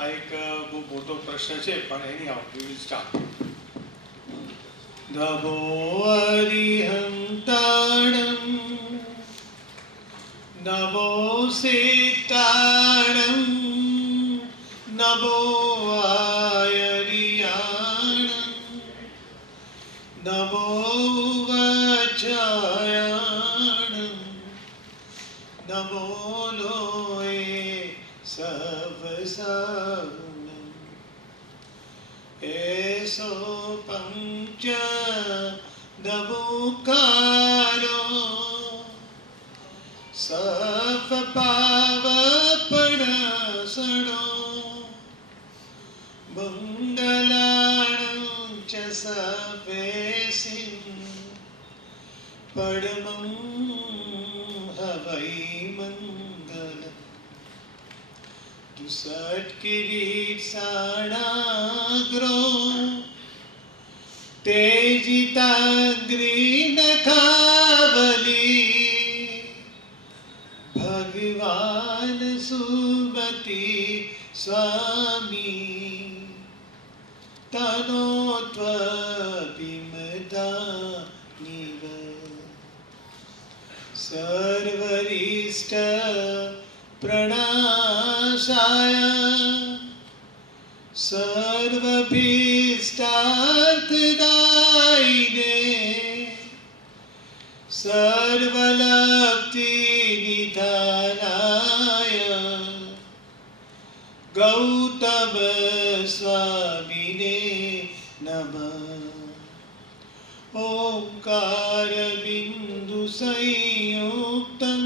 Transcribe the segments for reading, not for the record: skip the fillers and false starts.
આ એક બહુ મોટો પ્રશ્ન છે, પણ એની આઉટ વી વિલ સ્ટાર્ટ. નમો અરિહંતાણમ નમો સીતાણમ નમો આયરિયાણમ નમો વચાયાણમ નમો લોએ સવસાવનમ એસો પંચ નમુકારો સફ પાવપણસણો મંગલાણં ચ સવેસિં પડમં હવૈ મંગલ સટકિરીટ સાણાગ્રો તેજિતાગ્રી નખાવલી ભગવાન સુમતિ સ્વામી તનોત્વપિમદાનિવ સર્વરિષ્ટ પ્રણાશાય સર્વભીષ્ટાર્થદાયિને સર્વલબ્ધિ નિધાનાય ગૌતમ સ્વામિને નમઃ. ઓંકાર બિંદુ સંયુક્તં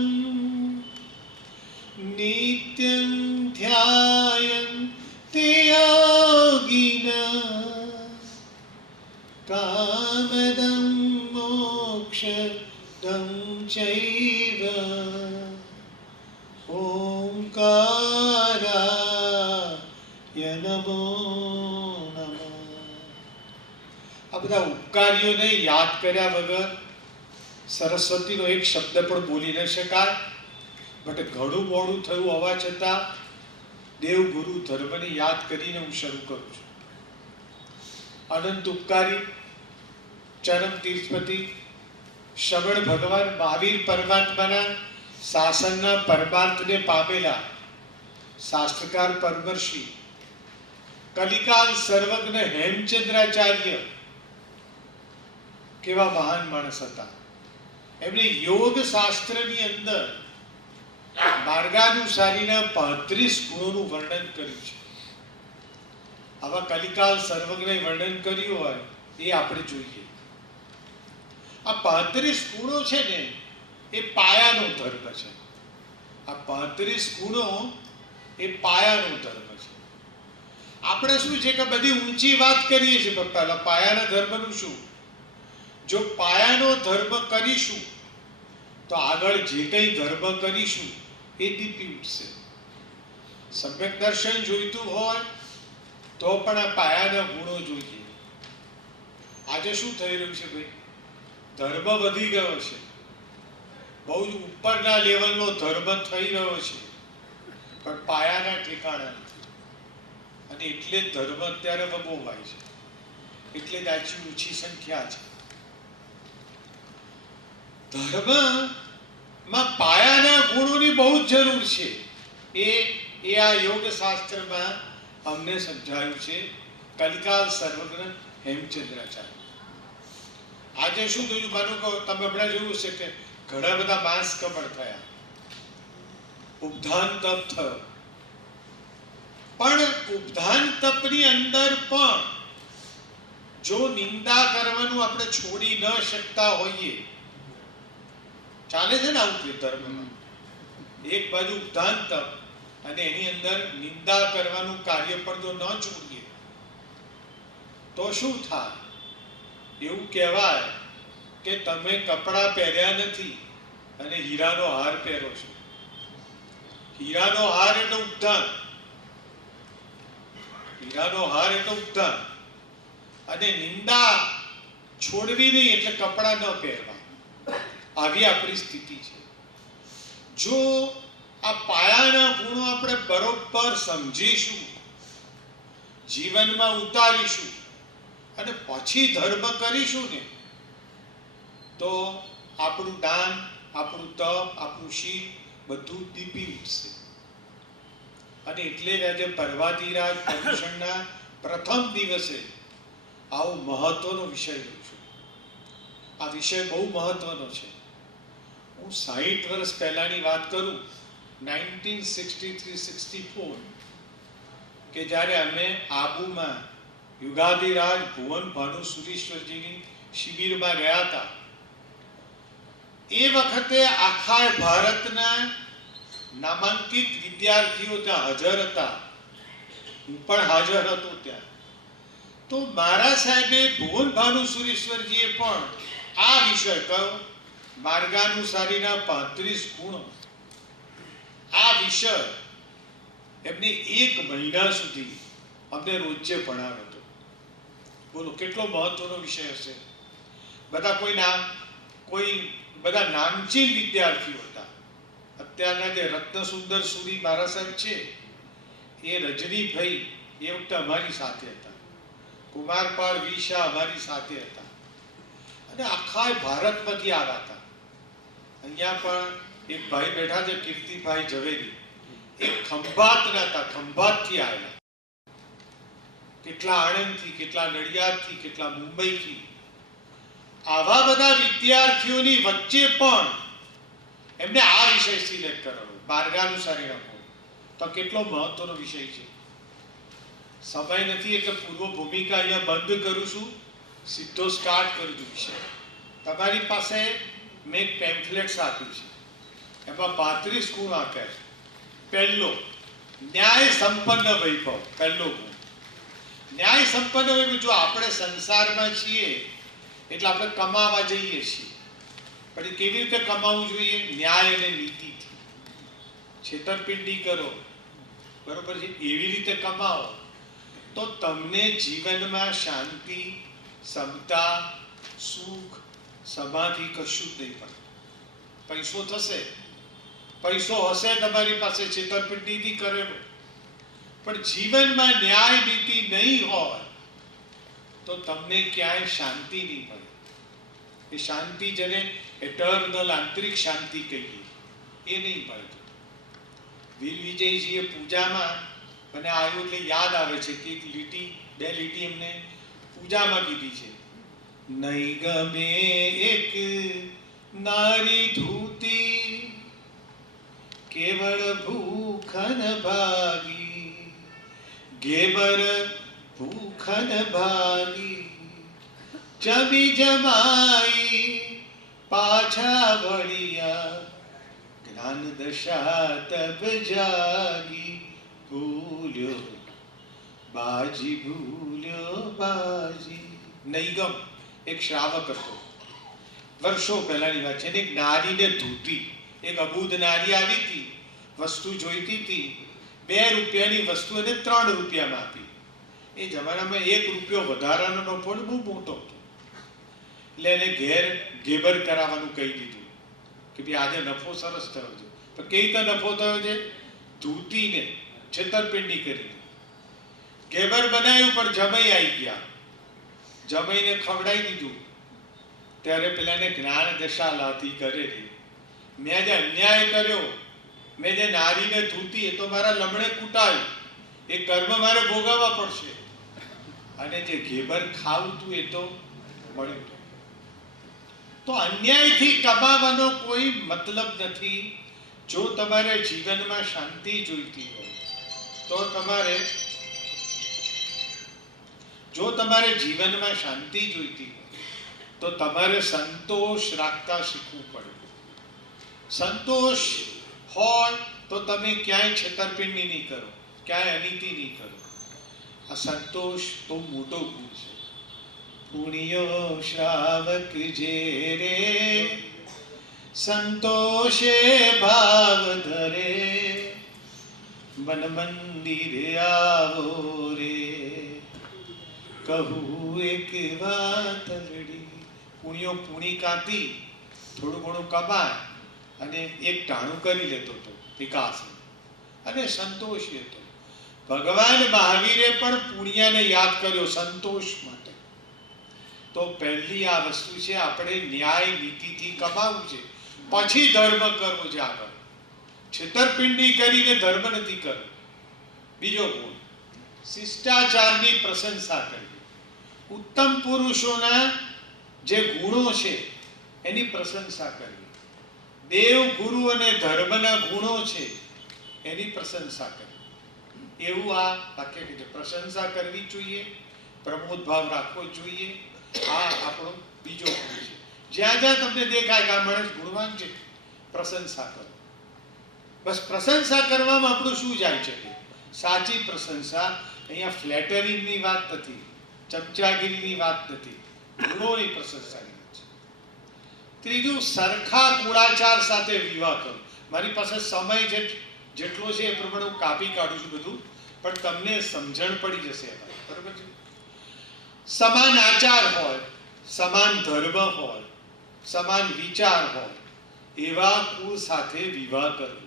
નિત્યં ધ્યાયન્તિ યોગિનઃ કામદં મોક્ષદં ચૈવ ઓંકારાય નમો નમઃ. આ બધા ઉપકારીઓને યાદ કર્યા વગર સરસ્વતીનો એક શબ્દ પણ બોલી ન શકાય. બટ ઘણું મોડું થયું હોવા છતાં દેવ ગુરુ ધર્મને યાદ કરીને હું શરૂ કરું છું. અનંત ઉપકારી ચરમ તીર્થપતિ શ્રવણ ભગવાન મહાવીર પરમાત્માના શાસનના પરમાર્થને પામેલા શાસ્ત્રકાર પરમર્ષિ કલિકાલ સર્વજ્ઞ હેમચંદ્રાચાર્ય કેવા મહાન માણસ હતા. એમણે યોગ શાસ્ત્રની અંદર માર્ગાનુસારીના 35 ગુણોનું વર્ણન કર્યું છે. આવા કલિકાલ સર્વજ્ઞ વર્ણન કર્યું હોય એ આપણે જોઈએ. આ 35 ગુણો છે ને એ પાયાનો ધર્મ છે. આ 35 ગુણો એ પાયાનો ધર્મ છે. આપણે શું છે કે બધી ઊંચી વાત કરીએ છીએ, પણ પહેલા પાયાના ધર્મનું શું? જો પાયાનો ધર્મ કરીશું તો આગળ જે કંઈ ધર્મ કરીશું એ દીપી ઉઠશે. સમ્યક દર્શન જોઈતું હોય તો પણ આ પાયાના ગુણો જોઈએ. આજે શું થઈ રહ્યું છે ભાઈ? ધર્મ વધી ગયો છે, બહુ જ ઉપરના લેવલનો ધર્મ થઈ રહ્યો છે, પણ પાયાના ઠેકાણા નથી. અને એટલે જ ધર્મ અત્યારે વગોવાય છે, એટલે જ આછી ઓછી સંખ્યા છે. ધર્મમાં પાયાના ગુણોની બહુ જ જરૂર છે. એ આ યોગ શાસ્ત્રમાં અમને સમજાયું છે કલિકાલ સર્વજ્ઞ હેમચંદ્રાચાર્ય. આજે શું થયું? માનો કે તમે હમણાં જોયું છે કે ઘણા બધા માસ કમળ થયા, ઉપધાન તપ થયો, પણ ઉપધાન તપની અંદર પણ જો નિંદા કરવાનું આપણે છોડી ન શકતા હોઈએ, ચાલે છે ને આવું ધર્મમાં? એક બાજુ ઉપધાન તપ અને એની અંદર નિંદા કરવાનું કાર્ય પણ જો ન છોડીએ તો શું થાય? એવું કહેવાય કે તમે કપડાં પહેર્યા નથી અને હીરાનો હાર પહેરો છો. હીરાનો હાર એટલે ઉપધાન, હીરાનો હાર એટલે ઉપધાન, અને નિંદા છોડવી નહીં એટલે કપડાં ન પહેરવા. આવી આપણી સ્થિતિ છે. જો આ પાયાના ગુણો આપણે બરોબર સમજીશું જીવનમાં ઉતારીશું અને પછી ધર્મ કરીશું ને, તો આપણું દાન, આપણું તપ, આપણું શીલ બધું દીપી ઉઠશે. અને એટલે જ આજે પર્વાતિરાજ પર્યુષણના પ્રથમ દિવસે આવો મહત્વનો વિષય લઉં છું. આ વિષય બહુ મહત્વનો છે. હું 60 વર્ષ પહેલાની વાત કરું, 1963-64, કે જ્યારે અમે આબુમાં યુગાધિરાજ ભુવન ભાનુસુરીશ્વરજીની શિબિરમાં ગયા હતા. એ વખતે આખા ભારતના નામાંકિત વિદ્યાર્થીઓ ત્યાં હાજર હતા. હું પણ હાજર હતો ત્યાં. તો મારા સાહેબે ભુવન ભાનુસુરીશ્વરજીએ પણ આ વિષય કયો, માર્ગાનુસારીના 35 ગુણો, આ વિષય એમને 1 મહિના સુધી અમને રોજે ભણાવ્યો હતો. બોલો કેટલો મહત્વનો વિષય હશે. બધા નામચીન વિદ્યાર્થીઓ હતા. અત્યારના જે રત્નસુંદર સુરી મારા સાહેબ છે, એ રજનીભાઈ એ વખતે અમારી સાથે હતા. કુમારપાળ વિશા અમારી સાથે હતા. અને આખા ભારતમાંથી આવ્યા હતા. અહીંયા પણ એક ભાઈ બેઠા છે, કીર્તિભાઈ ઝવેરી, એ ખંભાતના હતા, ખંભાતથી આવેલા. કેટલા આણંદથી, કેટલા નડિયાદથી, કેટલા મુંબઈથી. આવા બધા વિદ્યાર્થીઓની વચ્ચે પણ એમને આ વિષય સિલેક્ટ કરવાનો, માર્ગાનુસારી રાખવો. તો કેટલો મહત્વનો વિષય છે. સમય નથી એટલે પૂર્વ ભૂમિકા અહીંયા બંધ કરું છું, સીધો સ્ટાર્ટ કરું છું વિષય. તમારી પાસે મેં એક પેમ્ફલેટ્સ આપ્યું છે, એમાં 35 ગુણ આપ્યા છે. પહેલો, ન્યાય સંપન્ન વૈભવ. પહેલો ગુણ ન્યાય સંપન્ન વૈભવ. જો આપણે સંસારમાં છીએ એટલે આપણે કમાવા જઈએ છીએ, પણ એ કેવી રીતે કમાવું જોઈએ? ન્યાય અને નીતિથી. છેતરપિંડી કરો, બરોબર છે, એવી રીતે કમાવો તો તમને જીવનમાં શાંતિ, સમતા, સુખ, સમાધિ કશું જ નહીં પડે. પૈસો થશે, પૈસો હશે તમારી પાસે છેતરપિંડીથી કરેલો, પણ જીવનમાં ન્યાય નીતિ નહીં હોય તો તમને ક્યાંય શાંતિ નહીં મળે. એ શાંતિ જેને એટર્નલ આંતરિક શાંતિ કહીએ, એ નહીં મળે. વીર વિજયજીએ પૂજામાં મને આવ્યું એટલે યાદ આવે છે કે એક લીટી, 2 લીટી એમને પૂજામાં કીધી છે. નહીં ગમે એક નારી ધૂતી, કેવળ ભૂખન ભાગી, ઘેબર ભૂખન ભાગી, જમી જમાઈ પાછા વળિયા, જ્ઞાન દશા તબ જાગી, ભૂલ્યો બાજી, ભૂલ્યો બાજી. નૈગમ એક શ્રાવક હતો, વર્ષો પહેલાની વાત છે. એક નારીને ધૂતી, એક અબૂધ નારી આવી હતી, વસ્તુ જોઈતી હતી, 2 રૂપિયાની વસ્તુ એને 3 રૂપિયામાં આપી. એ જમાનામાં 1 રૂપિયો વધારાનો નફો બહુ મોટો હતો. એટલે એને ઘેબર કરાવવાનું કહી દીધું કે ભાઈ આજે નફો સરસ થયો છે. પણ કઈ રીતે નફો થયો છે? ધૂતીને છેતરપિંડી કરી. ઘેબર બનાવ્યું, પણ જમાઈ આવી ગયા, જમાઈને ખવડાવી દીધું. ત્યારે પેલાને જ્ઞાન દશા લાતી કરેલી. મેં જે અન્યાય કર્યો, મેં જે નારીને ધૂતી, એ તો મારા લમણે કૂટાયું, એ કર્મ મારે ભોગવવા પડશે. અને જે ઘેબર ખાવું તું એ તો મળ્યું. તો અન્યાયથી કમાવાનો કોઈ મતલબ નથી. જો તમારે જીવનમાં શાંતિ જોઈતી હોય તો તમારે જીવનમાં શાંતિ જોઈતી હોય તો તમારે સંતોષ રાખતા શીખવું પડે. સંતોષ હોય તો તમે ક્યાંય છેતરપિંડી નહીં કરો, ક્યાંય અનીતિ નહીં કરો. આ સંતોષ બહુ મોટો ગુણ છે. પુણ્યો શ્રાવક જે રે, સંતોષે ભાવ ધરે, મન મંદિર આવો રે, કહું એક વાત રડી. પુણ્યો પુણી કાતી થોડું ઘણું કમાય અને એક ટાણું કરી લેતો હતો વિકાસ, અને સંતોષ લેતો. ભગવાન મહાવીરે પણ પુણ્યને યાદ કર્યો સંતોષ માટે. તો પહેલી આ વસ્તુ છે, આપણે ન્યાય નીતિથી કમાવું છે, પછી ધર્મ કરવો છે. આગળ છેતરપિંડી કરીને ધર્મ નથી કરવો. બીજો ગુણ, શિષ્ટાચારની પ્રશંસા કરવી. ઉત્તમ પુરુષોના જે ગુણો છે એની પ્રશંસા કરવી. દેવ, ગુરુ અને ધર્મના ગુણો છે એની પ્રશંસા કરવી. એવું આ વાક્ય કીધું. પ્રશંસા કરવી જોઈએ, પ્રમોદ ભાવ રાખવો જોઈએ. આ આપણો બીજો ગુણ છે. જ્યાં જ્યાં તમને દેખાય કે આ માણસ ગુણવાન છે, પ્રશંસા કરો. બસ પ્રશંસા કરવામાં આપણું શું જાય છે? સાચી પ્રશંસા અહીંયા ફ્લેટરિંગની વાત નથી, ચમચાગીરીની વાત નથી, ગુણોની પ્રશંસાની વાત છે. ત્રીજું, સરખા કુળાચાર સાથે વિવાહ કરો. મારી પાસે સમય જેટલો છે એ પ્રમાણે હું કાપી કાઢું છું બધું, પણ તમને સમજણ પડી જશે. બરોબર છે? સમાન આચાર હોય, સમાન ધર્મ હોય, સમાન વિચાર હોય, એવા કુળ સાથે વિવાહ કરવો,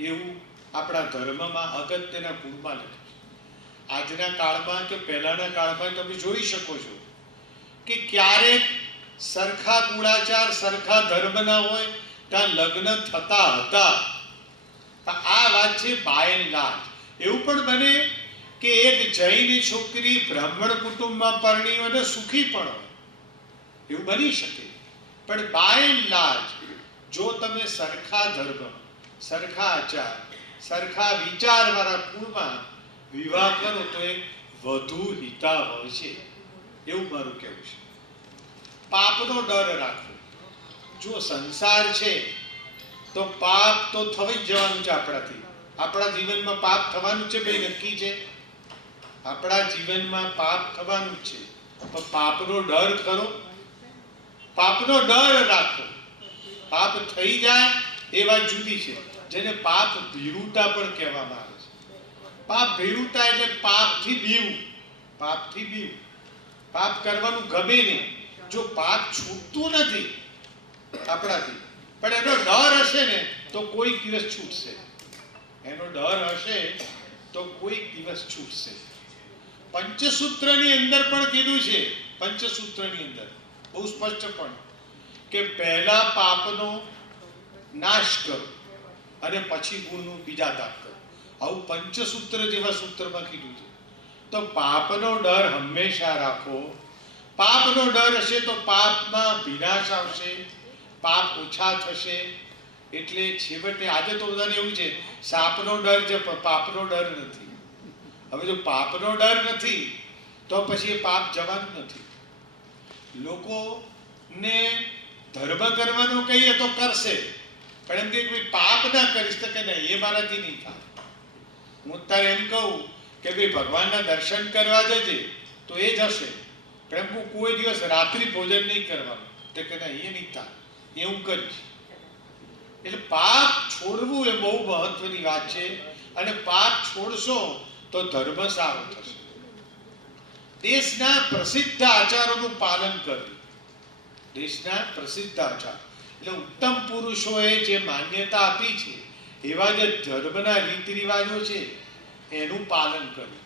એવું આપણા ધર્મમાં અગત્યના ગુણમાં લખ્યું છે. આજના કાળમાં કે પહેલાના કાળમાં તમે જોઈ શકો છો કે ક્યારેક સરખા કુળાચાર, સરખા ધર્મના હોય ત્યાં લગ્ન થતા હતા. આ વાત છે બાય એન્ડ લાર્જ. એવું પણ બને કે એક જૈન છોકરી બ્રાહ્મણ કુટુંબમાં પરણી અને સુખી પણ હોય, એવું બની શકે. પણ બાય એન્ડ લાર્જ જો તમે સરખા ધર્મ, સરખા આચાર, સરખા વિચાર વાળા કુળમાં વિવાહ કરો તો એ વધુ હિતાવહ છે, એવું મારું કહેવું છે. પાપનો ડર રાખવો. જો સંસાર છે તો પાપ તો થઈ જ જવાનું છે આપણાથી. આપણા જીવનમાં પાપ થવાનું છે, ભાઈ નક્કી છે. આપણા જીવનમાં પાપ થવાનું જ છે. તો પાપનો ડર કરો, પાપનો ડર રાખો. પાપ થઈ જાય એ વાત જુદી છે, જેને પાપ ભીરુતા પણ કહેવામાં આવે છે. પાપ ભીરુતા એટલે પાપથી બીવું. પાપથી બીવું, પાપ કરવાનું ગમે નહીં. જો પાપ છૂટતું નથી આપણાથી, પણ એનો ડર હશે ને તો કોઈક દિવસ છૂટશે. એનો ડર હશે તો કોઈક દિવસ છૂટશે. પંચસૂત્રની અંદર પણ કીધું છે, પંચસૂત્રની અંદર બહુ સ્પષ્ટપણે કે પહેલા પાપનો નાશ કરો અને પછી ગુણનું બીજા દાન કરો. આવું પંચસૂત્ર જેવા સૂત્રમાં કીધું છે. તો પાપનો ડર હંમેશા રાખો. પાપનો ડર હશે તો પાપમાં વિનાશ આવશે, પાપ ઓછા થશે. એટલે છેવટે આજે તો બધાને એવું છે સાપનો ડર છે પણ પાપનો ડર નથી. હવે જો પાપનો ડર નથી તો પછી એ પાપ જવાનું નથી. લોકોને ધર્મ કરવાનો કહીએ તો કરશે, પણ એમ કે કોઈ પાપ ના કરી શકે ને, એ મારાથી નહીં થાય. હું અત્યારે એમ કહું કે ભાઈ ભગવાનના દર્શન કરવા જજે તો એ જશે, પણ એમ હું કોઈ દિવસ રાત્રિ ભોજન નહીં કરવાનું, તો કે ના, એ નહીં થાય, એ હું કરીશ. એટલે પાપ છોડવું એ બહુ મહત્વની વાત છે. અને પાપ છોડશો તો ધર્મ સારો થશે. દેશના પ્રસિદ્ધ આચારોનું પાલન કરવું. દેશના પ્રસિદ્ધ આચાર એટલે ઉત્તમ પુરુષોએ જે માન્યતા આપી છે એવા જે ધર્મના રીત રિવાજો છે એનું પાલન કરવું,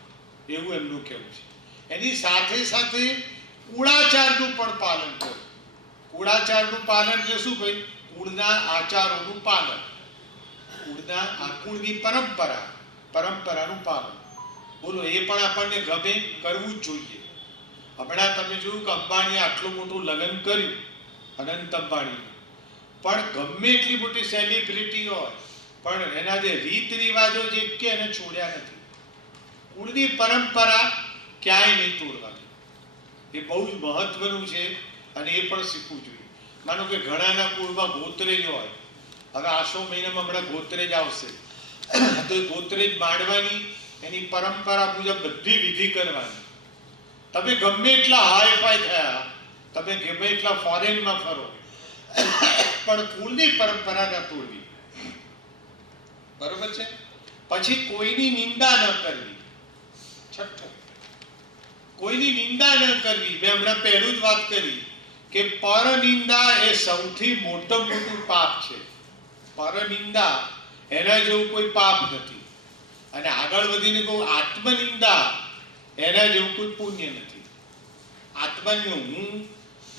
એવું એમનું કહેવું છે. એની સાથે સાથે કુળાચારનું પણ પાલન કરવું. કુળાચારનું પાલન એટલે શું ભાઈ? કુળના આચારોનું પાલન, કુળની પરંપરાનું પાલન. બોલો, એ પણ આપણને ગમે, કરવું જ જોઈએ. હમણાં તમે જોયું કે અંબાણીએ આટલું મોટું લગ્ન કર્યું, અનંત અંબાણી, પણ ગમે એટલી મોટી સેલિબ્રિટી હોય પણ એના જે રીત રિવાજો છે કે એને છોડ્યા નથી. કુળની પરંપરા ક્યાંય નહીં તોડવાની. એ બહુ જ મહત્વનું છે અને એ પણ શીખવું જોઈએ. માનો કે ઘણાના કુળમાં ગોત્રેજ હોય. હવે આસો મહિનામાં હમણાં ગોત્રેજ આવશે, તો એ ગોત્રેજ માંડવાની, એની પરંપરા મુજબ બધી વિધિ કરવાની. તમે ગમે એટલા હાઈફાઈ થયા, તમે ગમે એટલા ફોરેનમાં ફરો, પણ કુળની પરંપરા ન તોડવી. બરોબર છે? પછી કોઈની નિંદા ન કરવી. છઠ્ઠું, કોઈની નિંદા ન કરવી. મેં હમણાં પહેલું જ વાત કરી કે પરનિંદા એ સૌથી મોટું પાપ છે. પરનિંદા એના જેવું કોઈ પાપ નથી. અને આગળ વધીને કહું, આત્મનિંદા એના જેવું કોઈ પુણ્ય નથી. આત્માનું હું,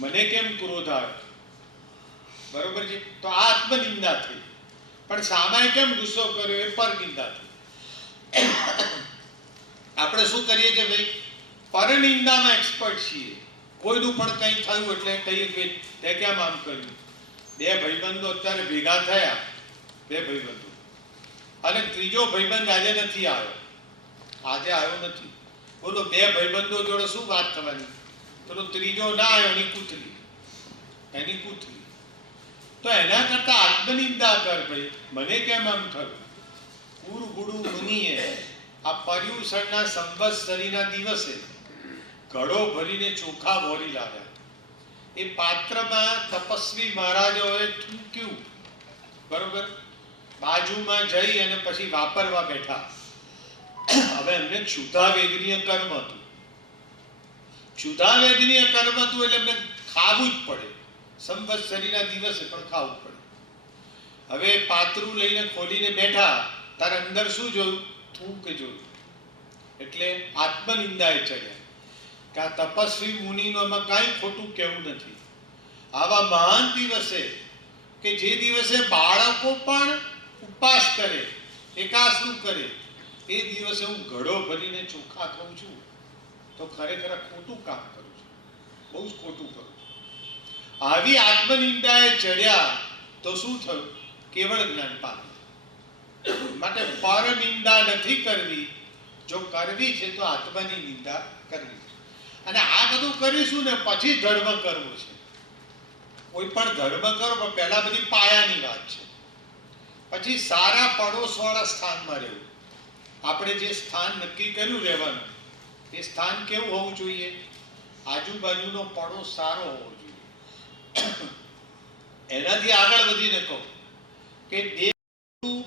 મને કેમ ક્રોધ આવે, બરોબર છે, તો આ આત્મનિંદા થઈ. પણ સામાએ કેમ ગુસ્સો કર્યો એ પરનિંદા થઈ. આપણે શું કરીએ છીએ ભાઈ, પરનિંદામાં એક્સપર્ટ છીએ. કોઈનું પણ કંઈ થયું એટલે કહીએ કે તે કેમ આમ કર્યું. બે ભાઈબંધો અત્યારે ભેગા થયા, બે ભાઈબંધો, અને ત્રીજો ભાઈબંધ આજે નથી આવ્યો, આજે આવ્યો નથી. બોલો, બે ભાઈબંધો જોડે શું વાત થવાની? તો ત્રીજો ના આવ્યો, એની કૂતરી, એની કૂતરી. તો એના કરતા આત્મનિંદા કર ભાઈ, મને કેમ આમ થયું. કુરગુડુ મુનિએ આ પર્યુષણના સંવત્સરીના દિવસે ઘડો ભરીને ચોખા ભરી લાવ્યા. એ પાત્રમાં તપસ્વી મહારાજોએ થૂક્યું, બરોબર, બાજુમાં જઈ અને પછી વાપરવા બેઠા. હવે એમને ક્ષુધાવેદનીય કર્મ હતું. ક્ષુધાવેદનીય કર્મ હતું એટલે એમને ખાવું જ પડે. સંવત્સરીના દિવસે પણ ખાવું પડે. હવે પાત્રું લઈને ખોલીને બેઠા, તાર અંદર શું જોયું? થૂક જોયું. એટલે આત્મનિંદાએ ચડ્યા કે આ તપસ્વી મુનિનો એમાં કાંઈ ખોટું કહેવું નથી. આવા મહાન દિવસે, કે જે દિવસે બાળકો પણ ઉપવાસ કરે, એકાસનું કરે, એ દિવસે હું ઘડો ભરીને ચોખા ખાઉં છું, તો ખરેખર ખોટું કામ કરું છું, બહુ જ ખોટું કરું છું. આવી આત્મનિંદાએ ચડ્યા તો શું થયું? કેવળ જ્ઞાન પામ્યા. માટે પરનિંદા નથી કરવી. જો કરવી છે તો આત્માની નિંદા કરવી. અને આ બધું કરીશું ને પછી ધર્મ કરવો છે. કોઈ પણ ધર્મ કરો પણ પહેલા બધી પાયાની વાત છે. પછી સારા પડોશવાળા સ્થાનમાં રહેવું. આપણે જે સ્થાન નક્કી કર્યું રહેવાનું, એ સ્થાન કેવું હોવું જોઈએ? આજુબાજુનો પડોશ સારો હોવો જોઈએ. એનાથી આગળ વધીને કહું કે દેવ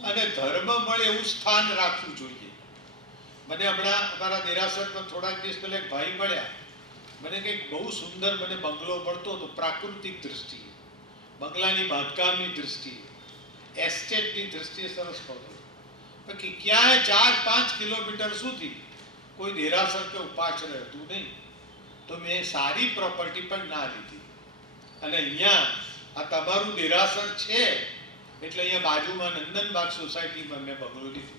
અને ધર્મ મળે એવું સ્થાન રાખવું જોઈએ. મને હમણાં અમારા દેરાસરમાં થોડાક દિવસ પહેલા એક ભાઈ મળ્યા. મને કંઈક બહુ સુંદર મને બંગલો મળતો હતો, પ્રાકૃતિક દ્રષ્ટિએ, બંગલાની બાંધકામની દ્રષ્ટિએ, એસ્ટેટની દ્રષ્ટિએ સરસ મળતો. બાકી ક્યાંય 4-5 કિલોમીટર સુધી કોઈ દેરાસર કે ઉપાશ્રય હતું નહીં. તો મેં સારી પ્રોપર્ટી પણ ના લીધી. અને અહીંયા આ તમારું દેરાસર છે એટલે અહીંયા બાજુમાં નંદનબાગ સોસાયટીમાં મેં બંગલો લીધો.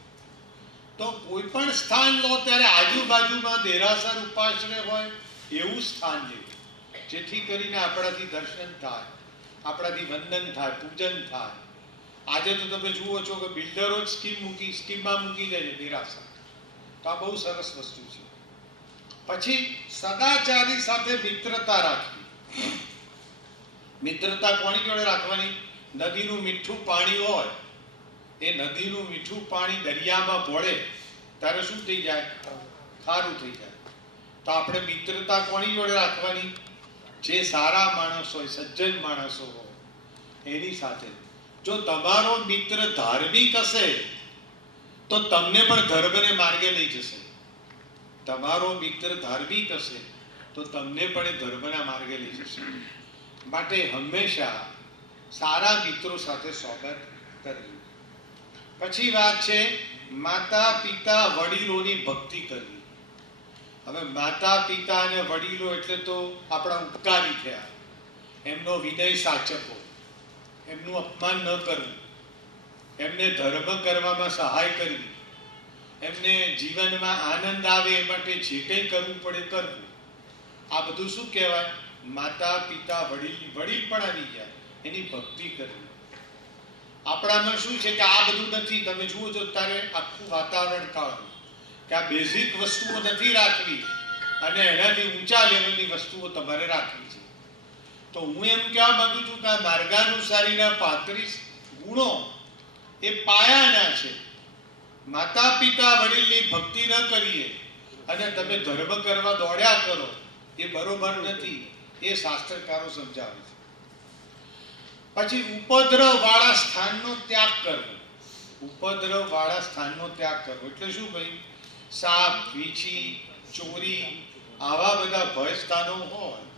તો કોઈ પણ સ્થાન લો ત્યારે આજુબાજુમાં દેરાસર ઉપાશ્રય હોય એવું સ્થાન લેવું, જેથી કરીને આપણાથી દર્શન થાય, આપણાથી વંદન થાય, પૂજન થાય. આજે તો તમે જુઓ છો કે બિલ્ડરો જ સ્કીમમાં મૂકી દે છે દેરાસર. તો આ બહુ સરસ વસ્તુ છે. પછી સદાચારી સાથે મિત્રતા રાખવી. મિત્રતા કોની જોડે રાખવાની? નદીનું મીઠું પાણી હોય, એ નદીનું મીઠું પાણી દરિયામાં ભળે ત્યારે શું થઈ જાય? ખારું થઈ જાય. તો આપણે મિત્રતા કોની જોડે રાખવાની? જે સારા માણસ હોય, સજ્જન માણસો હોય એની સાથે. જો તમારો મિત્ર ધાર્મિક હશે તો તમને પણ ધર્મને માર્ગે લઈ જશે. તમારો મિત્ર ધાર્મિક હશે તો તમને પણ એ ધર્મના માર્ગે લઈ જશે. માટે હંમેશા સારા મિત્રો સાથે સોબત કરવી. પછી વાત છે માતા પિતા વડીલોની ભક્તિ કરવી. હવે માતા પિતા અને વડીલો એટલે તો આપણા ઉપકારી થયા. એમનો વિનય સાચવો, એમનું અપમાન ન કરવું, એમને ધર્મ કરવામાં સહાય કરવી, એમને જીવનમાં આનંદ આવે એ માટે જે કંઈ કરવું પડે કરવું. આ બધું શું કહેવાય? માતા પિતા વડીલ પણ આવી ગયા, એની ભક્તિ કરવી. આપણામાં શું છે કે આ બધું નથી. તમે જુઓ છો ત્યારે આખું વાતાવરણ કાળું, કે આ બેઝિક વસ્તુઓ નથી રાખવી અને એનાથી ઊંચા લેવલની વસ્તુઓ તમારે રાખવી છે. તો હું એમ કહેવા માંગુ છું કે આ માર્ગાનુસારીના 35 ગુણો એ પાયાના છે. માતા પિતા વડીલની ભક્તિ ન કરીએ અને તમે ધર્મ કરવા દોડ્યા કરો એ બરોબર નથી. એ શાસ્ત્રકારો સમજાવે છે. પછી ઉપદ્રવ વાળા સ્થાનનો ત્યાગ કરવો. ઉપદ્રવ વાળા સ્થાનનો ત્યાગ કરવો એટલે શું ભાઈ? સાપ, વીછી, ચોરી, આવા બધા ભય સ્થાનો હોય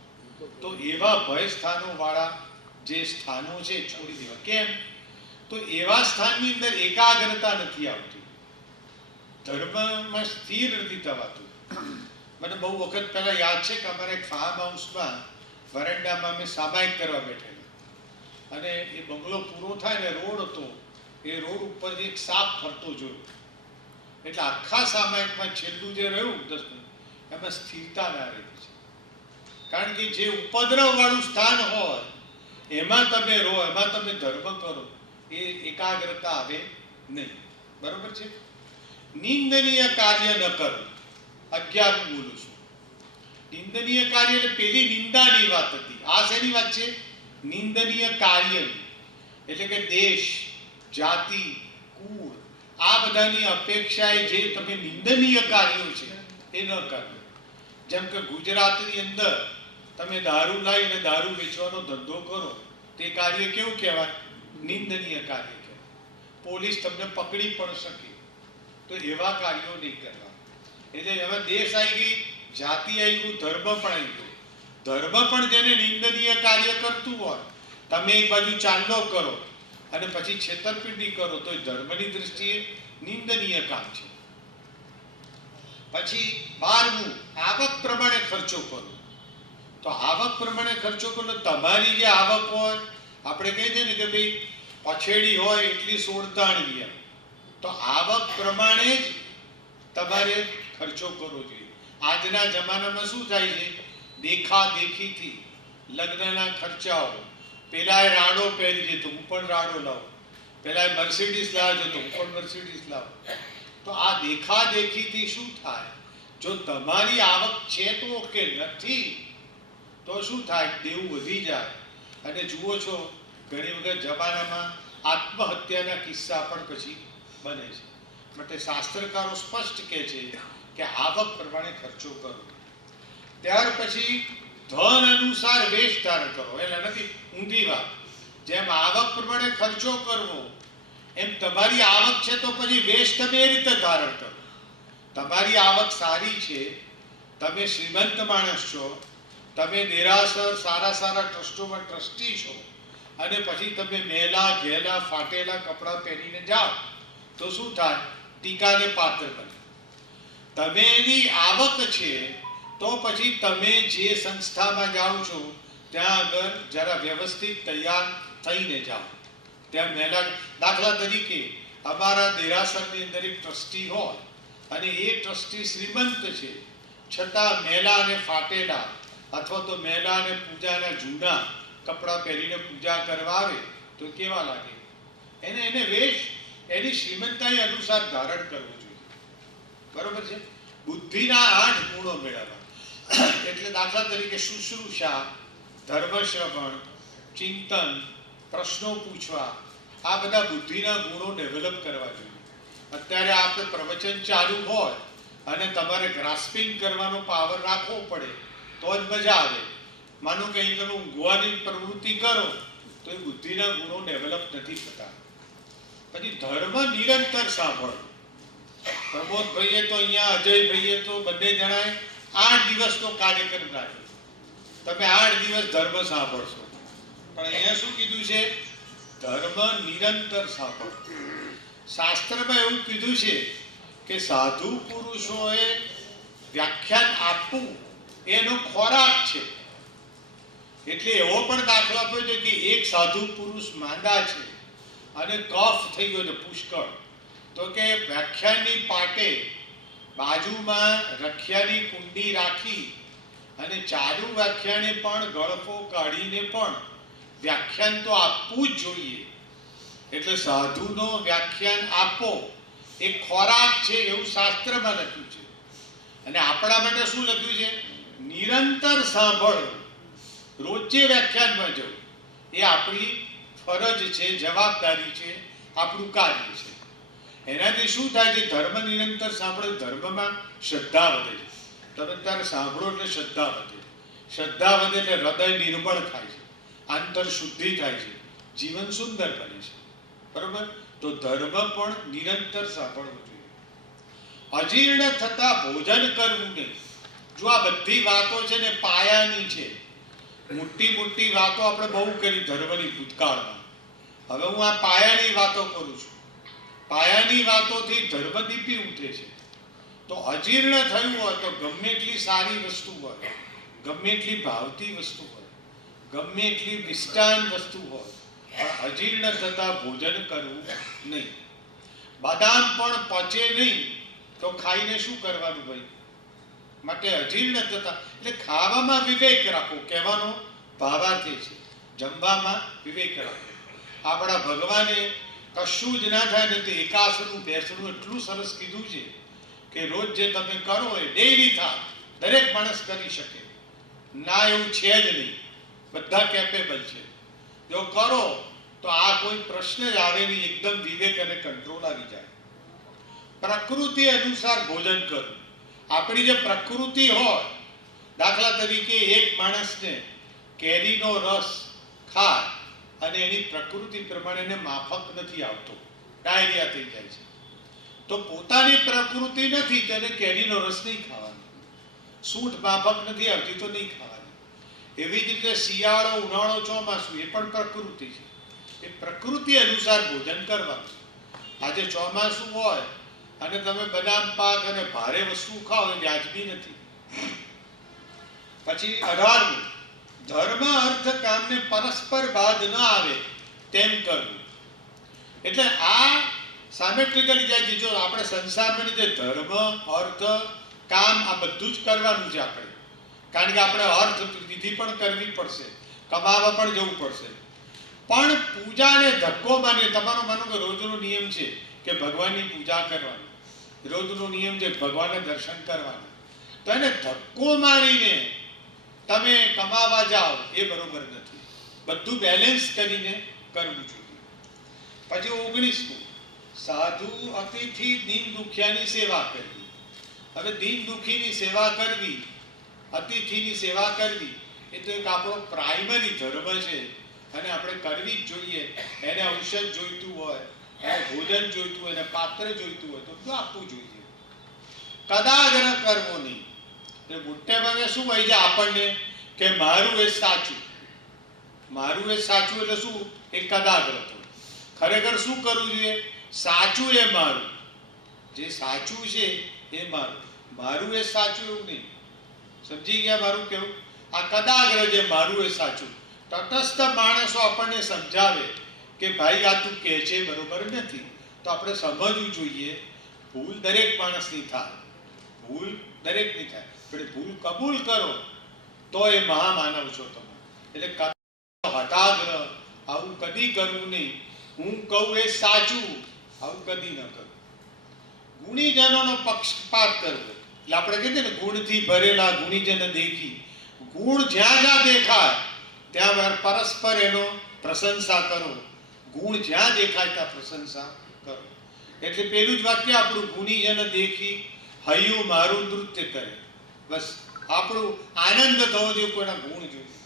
તો એવા ભય સ્થાનો વાળા જે સ્થાનો છે છોડી દેવા. કેમ? તો એવા સ્થાનની અંદર એકાગ્રતા નથી આવતી. ધર્મમાં સ્થિર નથી થવાતું. મને બહુ વખત પહેલા યાદ છે કે અમારા એક ફાર્મ હાઉસમાં વરંડામાં અમે સામાયિક કરવા બેઠેલા, અને એ બંગલો પૂરો થાય ને રોડ હતો, એ રોડ ઉપર એક સાપ ફરતો જોયો. એટલે આખા સામાયિકમાં છેલ્લું જે રહ્યું 10 મિનિટ એમાં સ્થિરતા ના રહી છે. કારણ કે જે ઉપદ્રવ વાળું સ્થાન હોય એમાં તમે રહો, એમાં તમે ધર્મ કરો, એ એકાગ્રતા આવે નહીં. બરોબર છે. નિંદનીય કાર્ય ન કરો. 11 બોલું છું. નિંદનીય કાર્ય એટલે પેલી નિંદાની વાત હતી. આ શેની વાત છે? નિંદનીય કાર્યની. એટલે કે દેશ, જાતિ, કુળ, આ બધાની અપેક્ષાએ જે તમે નિંદનીય કાર્યો છે એ ન કરો. જેમ કે ગુજરાતની અંદર તમે દારૂ લાવીને દારૂ વેચવાનો ધંધો કરો, તે કાર્ય કેવું કહેવાય? નિંદનીય કાર્ય કહેવાય. પોલીસ તમને પકડી પણ શકે. તો એવા કાર્યો નહીં કરવા. એટલે હવે દેશ આવી ગઈ, જાતિ આવી ગયું, ધર્મ પણ આવી ગયું. ધર્મ પણ જેને નિંદનીય કાર્ય કરતું હોય, તમે એક બાજુ ચાંદલો કરો અને પછી છેતરપિંડી કરો, તો એ ધર્મની દૃષ્ટિએ નિંદનીય કામ છે. પછી 12મું, આવક પ્રમાણે ખર્ચો કરો. તો આવક પ્રમાણે ખર્ચો કરો. તમારી જે આવક હોય, આપણે કહીએ છીએ ને કે ભાઈ પછેડી હોય એટલી સોળતાણી, તો આવક પ્રમાણે જ તમારે ખર્ચો કરવો જોઈએ. આજના જમાનામાં શું થાય છે? દેખા દેખીથી લગ્નના ખર્ચાઓ. પેલા રાડો પહેરી છે તો હું પણ રાડો લાવું, પેલા મર્સિડીઝ લાવે છે તો હું પણ મર્સિડીઝ લાવું. તો આ દેખા દેખીથી શું થાય? જો તમારી આવક છે તો ઓકે, નથી તો શું થાય? દેવું વધી જાય. અને જુઓ છો ઘણી વખત જમાનામાં આત્મહત્યાના કિસ્સા પણ પછી બને છે. માટે શાસ્ત્રકારો સ્પષ્ટ કહે છે કે આવક પ્રમાણે ખર્ચો કરો. ત્યાર પછી ધન અનુસાર વેશ ધારણ કરો. એટલે નથી ઊંધી વાત. જેમ આવક પ્રમાણે ખર્ચો કરવો, એમ તમારી આવક છે તો પછી વેશ તમે એ રીતે ધારણ કરો. તમારી આવક સારી છે, તમે શ્રીમંત માણસ છો, તમે દેરાસર સારા સારા ટ્રસ્ટોમાં ટ્રસ્ટી છો, અને પછી તમે મેલા ઘેલા ફાટેલા કપડાં પહેરીને જાઓ, તો શું થાય? ટીકાને પાત્ર બને. તમે એની આવક છે તો પછી તમે જે સંસ્થામાં જાઓ છો ત્યાં આગળ જરા વ્યવસ્થિત તૈયાર થઈને જાઓ. ત્યાં મેલા, દાખલા તરીકે અમારા દેરાસરની અંદર એક ટ્રસ્ટી હોય અને એ ટ્રસ્ટી શ્રીમંત છે, છતાં મેલા અને ફાટેલા અથવા તો મેલા અને પૂજાના જૂના કપડાં પહેરીને પૂજા કરવા આવે તો કેવા લાગે? એને વેશ એની શ્રીમંતાઈ અનુસાર ધારણ કરવું જોઈએ. બરોબર છે. બુદ્ધિના 8 ગુણો મેળવવા. એટલે દાખલા તરીકે શુશ્રૂષા, ધર્મ શ્રવણ, ચિંતન, પ્રશ્નો પૂછવા, આ બધા બુદ્ધિના ગુણો ડેવલપ કરવા જોઈએ. અત્યારે આપણે પ્રવચન ચાલુ હોય અને તમારે ગ્રાસ્પિંગ કરવાનો પાવર રાખવો પડે તો જ મજા આવે. માનો કે અહીં તમે ઊંઘવાની પ્રવૃત્તિ કરો તો એ બુદ્ધિના ગુણો ડેવલપ નથી થતા. પછી ધર્મ નિરંતર સાંભળો. પ્રમોદભાઈએ તો અહીંયા અજયભાઈએ તો બંને જણાએ 8 દિવસનો કાર્યક્રમ રાખ્યો. તમે 8 દિવસ ધર્મ સાંભળશો. પણ અહીંયા શું કીધું છે? ધર્મ નિરંતર સાંભળો. શાસ્ત્રમાં એવું કીધું છે કે સાધુ પુરુષોએ વ્યાખ્યાન આપવું એનો ખોરાક છે. એટલે એવો પણ દાખલો આપ્યો છે કે એક સાધુ પુરુષ માંદા છે અને કફ થઈ ગયો છે પુષ્કળ, તો કે વ્યાખ્યાનની પાટે બાજુમાં રખિયાની કુંડી રાખી અને ચાલુ વ્યાખ્યાને પણ ગળફો કાઢીને પણ વ્યાખ્યાન તો આપવું જ જોઈએ. એટલે સાધુનો વ્યાખ્યાન આપો એ ખોરાક છે એવું શાસ્ત્રમાં લખ્યું છે. અને આપણા માટે શું લખ્યું છે? નિરંતર સાંભળવું, રોજે વ્યાખ્યાનમાં જવું એ આપણી ફરજ છે, જવાબદારી છે, આપણું કાર્ય છે. એનાથી શું થાય છે? ધર્મ નિરંતર સાંભળો, ધર્મમાં શ્રદ્ધા વધે છે. તમે ત્યારે સાંભળો એટલે શ્રદ્ધા વધે. શ્રદ્ધા વધે એટલે હૃદય નિર્મળ થાય છે, આંતર શુદ્ધિ થાય છે, જીવન સુંદર બને છે. બરોબર? તો ધર્મ પણ નિરંતર સાંભળવું જોઈએ. અજીર્ણ થતા ભોજન કરવું નહીં. જો આ બધી વાતો છે ને પાયાની છે. મોટી મોટી વાતો આપણે બહુ કરી ધર્મની ભૂતકાળમાં. હવે હું આ પાયાની વાતો કરું છું. પાયાની વાતોથી ધર્મદીપી ઉઠે છે. તો અજીર્ણ થયું હોય તો ગમે એટલી સારી વસ્તુ હોય, ગમે એટલી ભાવતી વસ્તુ હોય, ગમે એટલી મિષ્ટાન વસ્તુ હોય, પણ અજીર્ણ થતા ભોજન કરવું નહીં. બદામ પણ પચે નહીં તો ખાઈને શું કરવાનું ભાઈ? માટે અજીર્ણ થતા એટલે ખાવામાં વિવેક રાખો, કહેવાનો ભાવાર્થ છે જમવામાં વિવેક રાખો. આપણા ભગવાને કશું જ ના થાય ને તે એકાસનું બેસણું એટલું સરસ કીધું છે કે રોજ જે તમે કરો એ ડેઈલી થાય, દરેક માણસ કરી શકે. ના એવું છે જ નહીં, બધા કેપેબલ છે. જો કરો તો આ કોઈ પ્રશ્ન જ આવે નહીં, એકદમ વિવેક અને કંટ્રોલ આવી જાય. પ્રકૃતિ અનુસાર ભોજન કરવું. આપણી જે પ્રકૃતિ હોય, દાખલા તરીકે એક માણસને કેરીનો રસ ખાય અને એની પ્રકૃતિ પ્રમાણે એને માફક નથી આવતો, ડાયરિયા થઈ જાય છે, તો પોતાની પ્રકૃતિ નથી તેને કેરીનો રસ નહીં ખાવાનો. સૂંઠ માફક નથી આવતી તો નહીં ખાવાની. એવી જ રીતે શિયાળો, ઉનાળો, ચોમાસું એ પણ પ્રકૃતિ છે. એ પ્રકૃતિ અનુસાર ભોજન કરવાનું. આજે ચોમાસું હોય અને તમે બદામ પાક અને ભારે વસ્તુ ખાઓ એ વ્યાજબી નથી. પછી 18મું, ધર્મ અર્થ કામને પરસ્પર બાદ ન આવે તેમ કરવું. એટલે આ સામેટ્રિકલી જાય છે. જો આપણે સંસારમાં જે ધર્મ, અર્થ, કામ આ બધું જ કરવાનું છે આપણે, કારણ કે આપણે અર્થ વિધિ પણ કરવી પડશે, કમાવા પણ જવું પડશે. પણ પૂજાને ધક્કો મારીને, તમારો માનો કે રોજનો નિયમ છે કે ભગવાનની પૂજા કરવાની, રોજનો નિયમ છે ભગવાનને દર્શન કરવાના, તો એને ધક્કો મારીને તમે કમાવા જાઓ એ બરોબર નથી. બધું બેલેન્સ કરીને કરવું જોઈએ. પછી 19મું, સાધુ અતિથિ દીન દુખિયાની સેવા કરવી. હવે દીન દુખીની સેવા કરવી, અતિથિની સેવા કરવી એ તો એક આપણો પ્રાઇમરી ધર્મ છે અને આપણે કરવી જ જોઈએ. એને ઔષધ જોઈતું હોય, એને ભોજન જોઈતું હોય, એને પાત્ર જોઈતું હોય તો બધું આપવું જોઈએ. કદાગ્રહ કરવો નહીં. એટલે મોટે ભાગે શું હોય છે આપણને કે મારું એ સાચું, મારું એ સાચું એટલે શું? એ કદાગ્રહ થવું. ખરેખર શું કરવું જોઈએ? સાચું એ મારું, જે સાચું છે એ મારું, મારું એ સાચું એવું નહીં. સમજી ગયા મારું કેવું? આ કદાગ્રહ જે મારું એ સાચું. તટસ્થ માણસો આપણને સમજાવે કે ભાઈ આ તું કહે છે બરોબર નથી, તો આપણે સમજવું જોઈએ. ભૂલ દરેક માણસની થાય, ભૂલ દરેકની થાય, પણ ભૂલ કબૂલ કરો તો એ મહામાનવ છો તમે. એટલે હઠાગ્રહ આવું કદી કરવું નહીં. હું કહું એ સાચું, આવું કદી ન કરવું. ગુણીજનોનો પક્ષપાત કરવો. એટલે આપણે કહીએ ને ગુણથી ભરેલા ગુણીજન દેખી. ગુણ જ્યાં જ્યાં દેખાય ત્યાં પરસ્પર એનો પ્રશંસા કરો. ગુણ જ્યાં દેખાય ત્યાં પ્રશંસા કરો. એટલે પેલું જ વાક્ય આપણું, ગુણીજન દેખી હૈયું મારું નૃત્ય કરે. બસ આપણું આનંદ થવો જોઈએ, કોઈના ગુણ જોઈએ.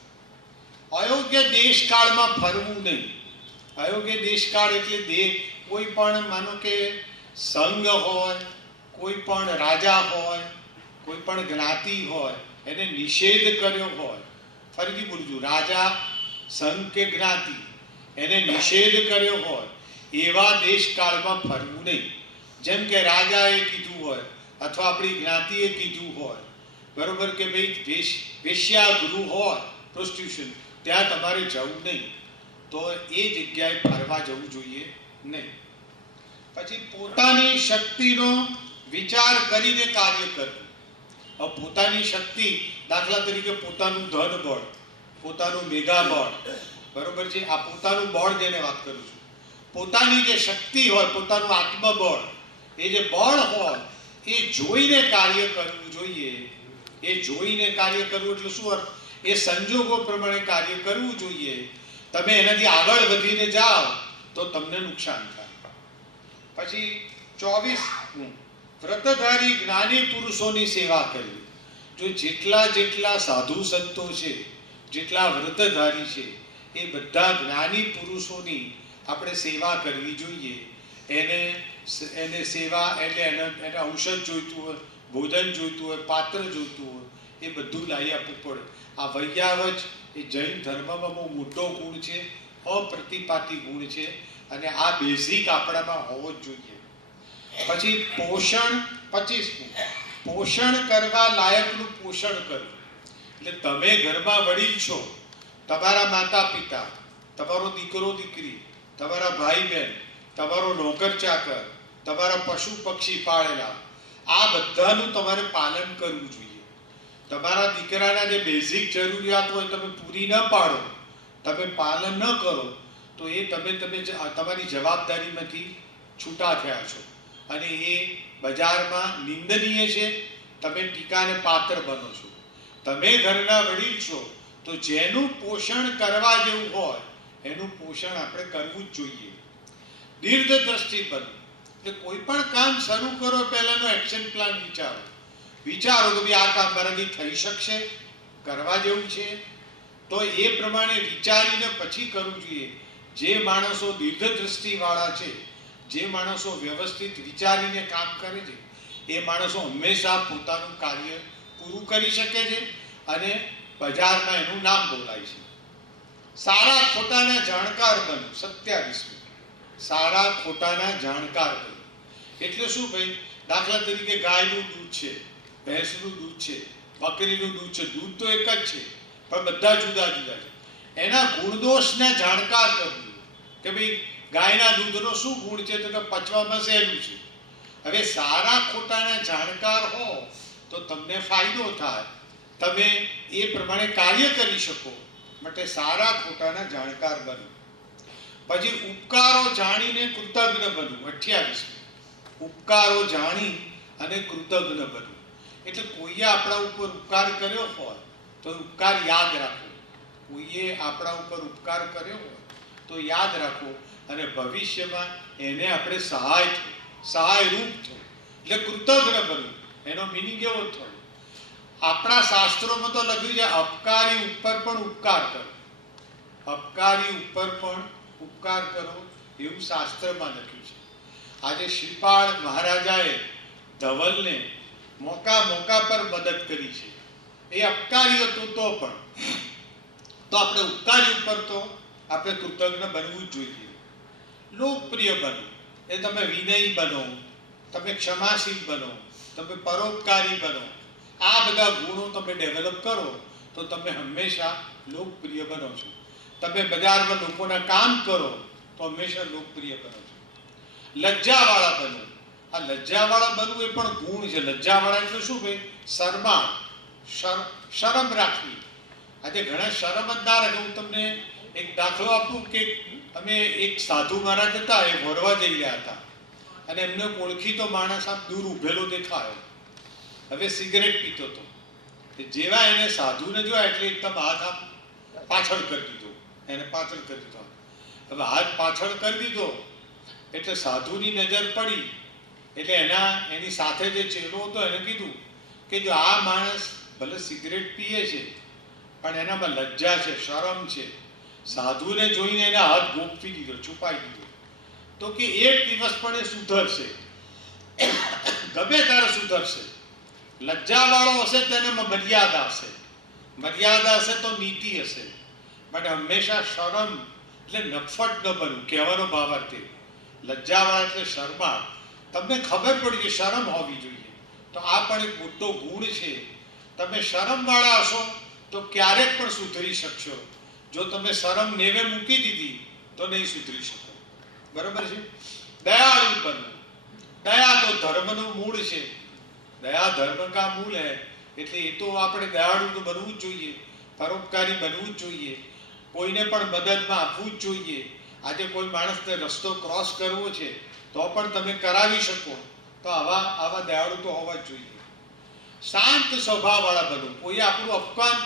અયોગ્ય દેશકાળમાં ફરવું નહીં. અયોગ્ય દેશકાળ એટલે કોઈ પણ માનો કે સંઘ હોય, કોઈ પણ રાજા હોય, કોઈ પણ જ્ઞાતિ હોય, એને નિષેધ કર્યો હોય. ફરીથી બોલજો, રાજા, સંઘ કે જ્ઞાતિ એને નિષેધ કર્યો હોય એવા દેશકાળમાં ફરવું નહીં. જેમ કે રાજાએ કીધું હોય અથવા આપણી જ્ઞાતિએ કીધું હોય, બરોબર, કે ભાઈ વેશ્યાગૃહ હોય, પ્રોસ્ટિટ્યુશન, ત્યાં તમારે જવું નહીં, તો એ જગ્યાએ ફરવા જવું જોઈએ નહીં. પછી પોતાની શક્તિનો વિચાર કરીને કાર્ય કરવું. હવે પોતાની શક્તિ, દાખલા તરીકે પોતાનું ધન બળ, પોતાનું મેગા બળ, બરોબર છે, આ પોતાનું બળ જેને વાત કરું છું, પોતાની જે શક્તિ હોય, પોતાનું આત્મબળ, એ જે બળ હોય એ જોઈને કાર્ય કરવું જોઈએ. એ જોઈને કાર્ય કરવું એટલે શું અર્થ? એ સંજોગો પ્રમાણે કાર્ય કરવું જોઈએ. તમે એનાથી આગળ વધીને જાઓ તો તમને નુકસાન થાય. પછી 24મું, વ્રતધારી જ્ઞાની પુરુષોની સેવા કરવી. જો જેટલા સાધુ સંતો છે, જેટલા વ્રતધારી છે, એ બધા જ્ઞાની પુરુષોની આપણે સેવા કરવી જોઈએ. એને સેવા એટલે એને ઔષધ જોઈતું હોય, ભોજન જોઈતું હોય, પાત્ર જોઈતું હોય, એ બધું લાવી આપવું પડે. આ વૈયાવચ એ જૈન ધર્મમાં બહુ મોટો ગુણ છે, અપ્રતિપાતી ગુણ છે. અને આ બેઝિક આપણામાં હોવો જ જોઈએ. પછી પોષણ, 25મું, પોષણ કરવા લાયકનું પોષણ કરવું. એટલે તમે ઘરમાં વડીલ છો, તમારા માતા પિતા, તમારો દીકરો દીકરી, તમારા ભાઈ બહેન, તમારો નોકર ચાકર, તમારા પશુ પક્ષી પાળેલા, આ બધાનું તમારે પાલન કરવું જોઈએ. તમારા દીકરાના જે બેઝિક જરૂરિયાત હોય તમે પૂરી ન પાડો, તમે પાલન ન કરો, તો એ તમે તમારી જવાબદારીમાંથી છૂટા થયા છો અને એ બજારમાં નિંદનીય છે. તમે ટીકાને પાત્ર બનો છો. તમે ઘરના વડીલ છો તો જેનું પોષણ કરવા જેવું હોય એનું પોષણ આપણે કરવું જ જોઈએ. દીર્ઘદ્રષ્ટિ બનો. એટલે કોઈ પણ કામ શરૂ કરો પહેલાનો એક્શન પ્લાન વિચારો. વિચારો કે ભાઈ આ કામ મારાથી થઈ શકશે, કરવા જેવું છે, તો એ પ્રમાણે વિચારીને પછી કરવું જોઈએ. જે માણસો દીર્ઘદ્રષ્ટિ વાળા છે, જે માણસો વ્યવસ્થિત વિચારીને કામ કરે છે, એ માણસો હંમેશા પોતાનું કાર્ય પૂરું કરી શકે છે અને બજારમાં એનું નામ બોલાય છે. સારા ખોટાના જાણકાર બનો. 27મું, સારા ખોટાના જાણકાર બનો. એટલે શું ભાઈ, દાખલા તરીકે ગાયનું દૂધ છે, ભેંસનું દૂધ છે, બકરીનું દૂધ છે, દૂધ તો એક જ છે પણ બધા જુદા જુદા છે. એના ગુણદોષના જાણકાર કરવું કે ભાઈ ગાયના દૂધનો શું ગુણ છે, તો કે પચવામાં સહેલું છે. હવે સારા ખોટાના જાણકાર હો તો તમને ફાયદો થાય, તમે એ પ્રમાણે કાર્ય કરી શકો. માટે સારા ખોટાના જાણકાર બનો. પછી ઉપકારો જાણીને કૃતજ્ઞ બનવું. 28મું, ઉપકારો જાણી અને કૃતજ્ઞ બનવું. એટલે કોઈએ આપણા ઉપર ઉપકાર કર્યો હોય તો ઉપકાર યાદ રાખો. કોઈએ આપણા ઉપર ઉપકાર કર્યો હોય તો યાદ રાખો અને ભવિષ્યમાં એને આપણે સહાયરૂપ થવું. એટલે કૃતજ્ઞ બનવું. એનો મિનિંગ એવો થયો. આપણા શાસ્ત્રોમાં તો લખ્યું છે અપકારી ઉપર પણ ઉપકાર કરો. અપકારી ઉપર પણ ઉપકાર કરો એવું શાસ્ત્રમાં લખ્યું છે. આજે શ્રીપાળ મહારાજાએ ધવલને મોકા પર મદદ કરી છે. એ અપકારી હતું તો પણ, તો આપણે ઉપકારી ઉપર તો આપણે કૃતજ્ઞ બનવું જ જોઈએ. લોકપ્રિય બનો. એ તમે વિનયી બનો, તમે ક્ષમાશીલ બનો, તમે પરોપકારી બનો. આ બધા ગુણો તમે ડેવલપ કરો તો તમે હંમેશા લોકપ્રિય બનો છો. તમે બજારમાં લોકોના કામ કરો તો હંમેશા લોકપ્રિય બનો છો. લજ્જાવાળા બનો. આ લજ્જાવાળા બનવું એ પણ ગુણ છે. લજ્જાવાળા એટલે શું ભાઈ? શરમા, શરમ રાખવી. આજે ઘણા શરમ જ ના રાખે. હું તમને એક દાખલો આપું કે અમે એક સાધુ મહારાજ હતા, એ ભરવા જઈ રહ્યા હતા અને એમને ઓળખીતો માણસ આમ દૂર ઉભેલો દેખાયો. હવે સિગરેટ પીતો હતો. જેવા એને સાધુને જોયા એટલે એકદમ હાથ આમ પાછળ કરી દીધો. એને પાછળ કરી દીધો. હવે હાથ પાછળ કરી દીધો એટલે સાધુની નજર પડી એટલે એની સાથે જે ચેલો હતો એને કીધું કે જો આ માણસ ભલે સિગરેટ પીએ છે પણ એનામાં લજ્જા છે, શરમ છે, સાધુને જોઈને એના હાથ ગોપવી દીધો, છુપાઈ દીધો. તો કે એક દિવસ પણ એ સુધરશે, ગમે ત્યારે સુધરશે. લજ્જાવાળો હશે તેનામાં મર્યાદા હશે, મર્યાદા હશે તો નીતિ હશે. માટે હંમેશા શરમ એટલે નફટ ન બનવું. કહેવાનો ભાવાર્થ લજ્જાવાળા એટલે શરમા. તમને ખબર પડી કે શરમ હોવી જોઈએ, તો આ પણ એક મોટો ગુણ છે. તમે શરમવાળા હશો તો ક્યારેક પણ સુધરી શકશો. જો તમે શરમ નેવે મૂકી દીધી તો નહીં સુધરી શકો. બરોબર છે? દયાળુ બનવું. દયા તો ધર્મનું મૂળ છે. દયા ધર્મ કા મૂળ હે. એટલે એ તો આપણે દયાળુ તો બનવું જ જોઈએ, પરોપકારી બનવું જ જોઈએ, કોઈને પણ મદદમાં આપવું જ જોઈએ. આજે કોઈ માણસને રસ્તો ક્રોસ કરવો છે તો પણ તમે કરાવી શકો. તો આવા દયાળુ તો હોવા જ જોઈએ. શાંત સ્વભાવવાળા બનવું. કોઈએ આપણું અપમાન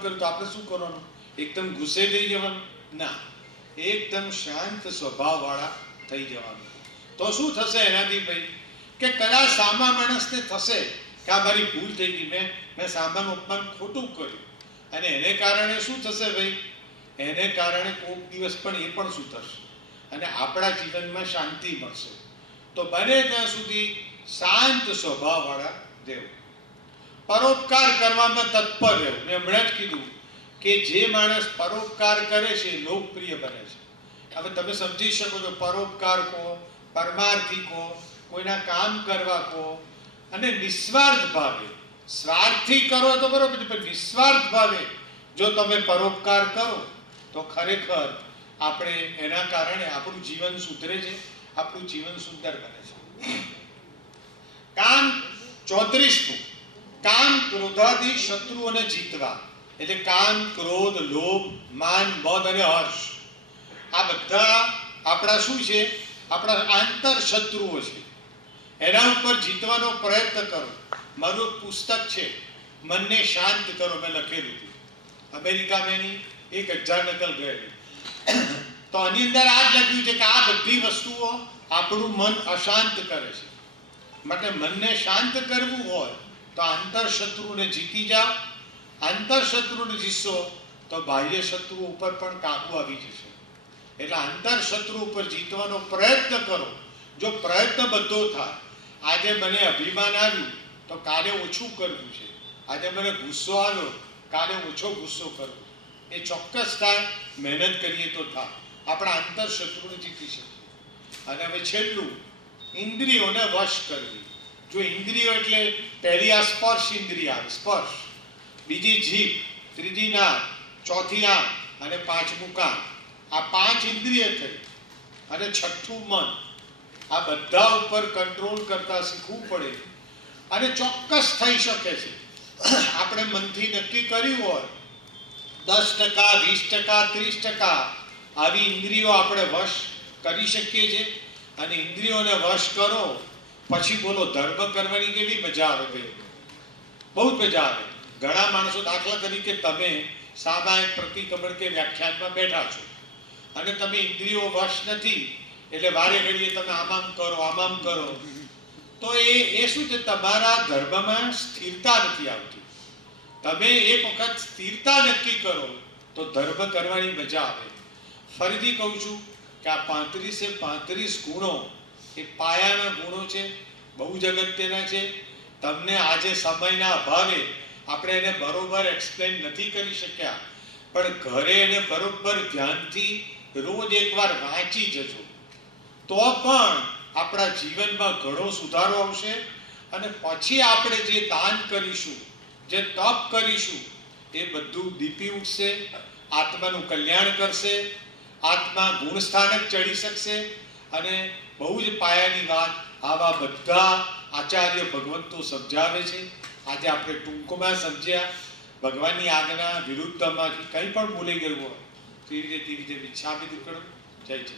કર્યું તો આપણે શું કરવાનું? એકદમ ગુસ્સે થઈ જવાનું? ના, એકદમ શાંત સ્વભાવવાળા થઈ જવાનું. તો શું થશે એનાથી ભાઈ? કે કદાચ સામા માણસને થશે કે આ મારી ભૂલ થઈ ગઈ, મેં સામાનું અપમાન ખોટું કર્યું, અને એને કારણે શું થશે ભાઈ? એને કારણે કોઈક દિવસ પણ એ પણ સુધરશે અને આપણા જીવનમાં શાંતિ મળશે. તો બને ત્યાં સુધી શાંત સ્વભાવવાળા રહેવું. પરોપકાર કરવામાં તત્પર રહેવું. મેં હમણાં જ કીધું કે જે માણસ પરોપકાર કરે છે લોકપ્રિય બને છે. હવે તમે સમજી શકો છો, પરોપકાર કહો, પરમાર્થી કહો, કોઈના કામ કરવા કહો, અને નિસ્વાર્થ ભાવે, સ્વાર્થથી કરો તો બરોબર, પણ નિસ્વાર્થ ભાવે જો તમે પરોપકાર કરો તો ખરેખર આપણે એના કારણે આપણું જીવન સુધરે છે, આપણું જીવન સુંદર બને છે. કામ 34 કામ ક્રોધાદી શત્રુઓને જીતવા, એટલે કામ, ક્રોધ, લોભ, માન, મદ અને હર્ષ, આ બધા આપણા શું છે? આપણા આંતર શત્રુઓ છે. એના ઉપર જીતવાનો પ્રયત્ન કરો. મારું એક પુસ્તક છે, મનને શાંત કરો, મેં લખેલું હતું. અમેરિકામાં એની 1000 નકલ ગયેલી. તો આની અંદર આ જ લખ્યું છે કે આ બધી વસ્તુઓ આપણું મન અશાંત કરે છે. માટે મનને શાંત કરવું હોય તો આંતર શત્રુને જીતી જાઓ. આંતર શત્રુને જીતશો તો બાહ્ય શત્રુ ઉપર પણ કાબુ આવી જશે. એટલે આંતર શત્રુ ઉપર જીતવાનો પ્રયત્ન કરો. જો પ્રયત્ન બધો થાય, આજે મને અભિમાન આવ્યું તો કાલે ઓછું કરવું છે, આજે મને ગુસ્સો આવ્યો કાલે ઓછો ગુસ્સો કરવો, એ ચોક્કસ થાય. મહેનત કરીએ તો થાય. આપણા આંતર શત્રુને જીતી શકીએ. અને હવે છેલ્લું, ઇન્દ્રિયોને વશ કરવી. જો ઇન્દ્રિયો એટલે પહેલી આ સ્પર્શ ઇન્દ્રિય આવે, સ્પર્શ, બીજી જીભ, ત્રીજી નાક, ચોથી આંખ અને પાંચમું કાન. આ 5 ઇન્દ્રિય થઈ. અને છઠ્ઠું મન. આ બધા ઉપર કંટ્રોલ કરતા શીખવું પડે. અને ચોક્કસ થઈ શકે છે. આપણે મનથી નક્કી કર્યું હોય 10%, 20%, 30% આવી ઇન્દ્રિયો આપણે વશ કરી શકીએ છીએ. અને ઇન્દ્રિયોને વશ કરો પછી બોલો, ધર્મ કરવાની કેવી મજા આવે ભાઈ? બહુ જ મજા આવે. ઘણા માણસો, દાખલા તરીકે તમે સામાયિક પ્રતિક્રમણ કે વ્યાખ્યાનમાં બેઠા છો અને તમે ઇન્દ્રિયો વશ નથી, એટલે વારે ઘડીએ તમે આમ કરો, આમ કરો, તો એ શું છે? તમારા ધર્મમાં સ્થિરતા નથી આવતી. તમે એક વખત સ્થિરતા નક્કી કરો તો ધર્મ કરવાની મજા આવે. ફરીથી કહું છું કે આ 35 ગુણો એ પાયાના ગુણો છે, બહુ જ અગત્યના છે. તમને આજે સમયના અભાવે આપણે એને બરોબર એક્સપ્લેન નથી કરી શક્યા, પણ ઘરે એને બરોબર ધ્યાનથી રોજ એકવાર વાંચી જજો તો પણ આપણા જીવનમાં ઘણો સુધારો આવશે. અને પછી આપણે જે દાન કરીશું, જે તપ કરીશું, એ બધું દીપી ઉઠશે, આત્માનું કલ્યાણ કરશે, આત્મા ગુણ સ્થાનક ચડી શકશે. અને બહુ જ પાયાની વાત આવા બધા આચાર્ય ભગવંતો સમજાવે છે. આજે આપણે ટૂંકમાં સમજ્યા. ભગવાનની આજ્ઞા વિરુદ્ધમાં કંઈ પણ બોલી ગયું હોય તો એ રીતે વિચ્છામી દુક્કડમ. જય જય.